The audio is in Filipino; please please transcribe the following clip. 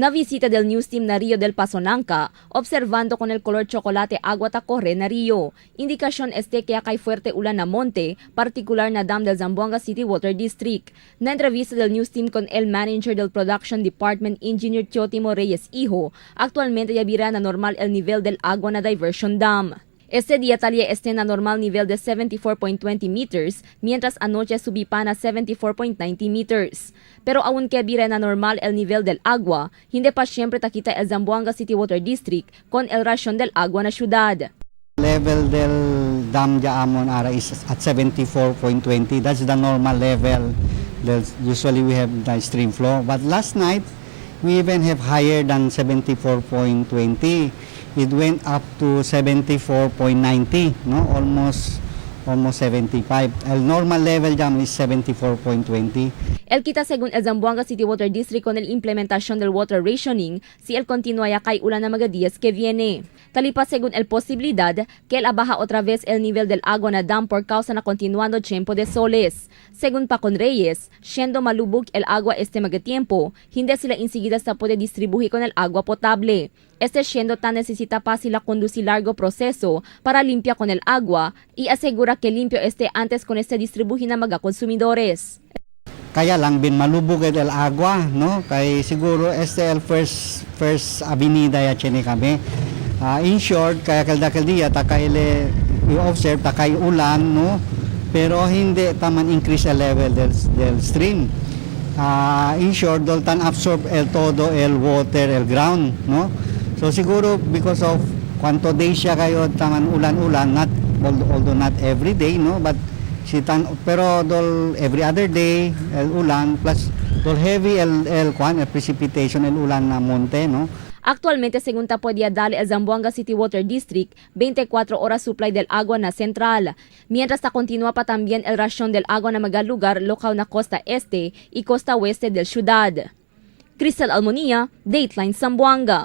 Navisita del news team na Rio del Pasonanca, observando con el color chocolate agua tacorre na Rio. Indikasyon este kaya kay fuerte ulan na monte, partikular na dam del Zamboanga City Water District. Na entrevista del news team con el manager del Production Department Engineer Teotimo Reyes Iho, actualmente ya vira na normal el nivel del agua na diversion dam. Este día talye este na normal nivel de 74.20 meters, mientras anoche subí pa na 74.90 meters. Pero aun kaya bira na normal el nivel del agua, hindi pa siyempre takita el Zamboanga City Water District con el rasyon del agua na syudad. Level del dam Jaamon Ara is at 74.20. That's the normal level. Usually we have the stream flow. But last night, we even have higher than 74.20. It went up to 74.90, no? Almost 75. El normal level jam is 74.20. El kita según el Zamboanga City Water District con el implementación del water rationing, si el continúa ya kay ulan na mga días que viene. Talipa según el posibilidad que el abaja otra vez el nivel del agua na dam por causa na continuando tiempo de soles. Según Pacon Reyes, siendo malubog el agua este magatiempo, hindi sila insigida sa poder distribuir con el agua potable. Este siendo tan necesita pa sila conducir largo proceso para limpia con el agua y asegura que limpio este antes con este distribuir na mga konsumidores. Kaya lang bin malubog el agua, no? Kay siguro este el first avenida ya chene kami. In short, kaya kalda-kaldiya takayle i-observe takay ulan, no? Pero hindi taman increase el level del stream. In short, doltan absorb el todo el water, el ground, no? So siguro because of kwanto days siya kayo taman ulan-ulan, not although not every day, no? But pero dol every other day el ulan plus dol heavy el precipitation el ulan na monte, no? Actualmente, según puede dale el Zamboanga City Water District, 24 horas supply del agua na central. Mientras continúa pa también el rasyon del agua na mga lugar lokaw na costa este y costa oeste del ciudad. Cristal Almonía, Dateline Zamboanga.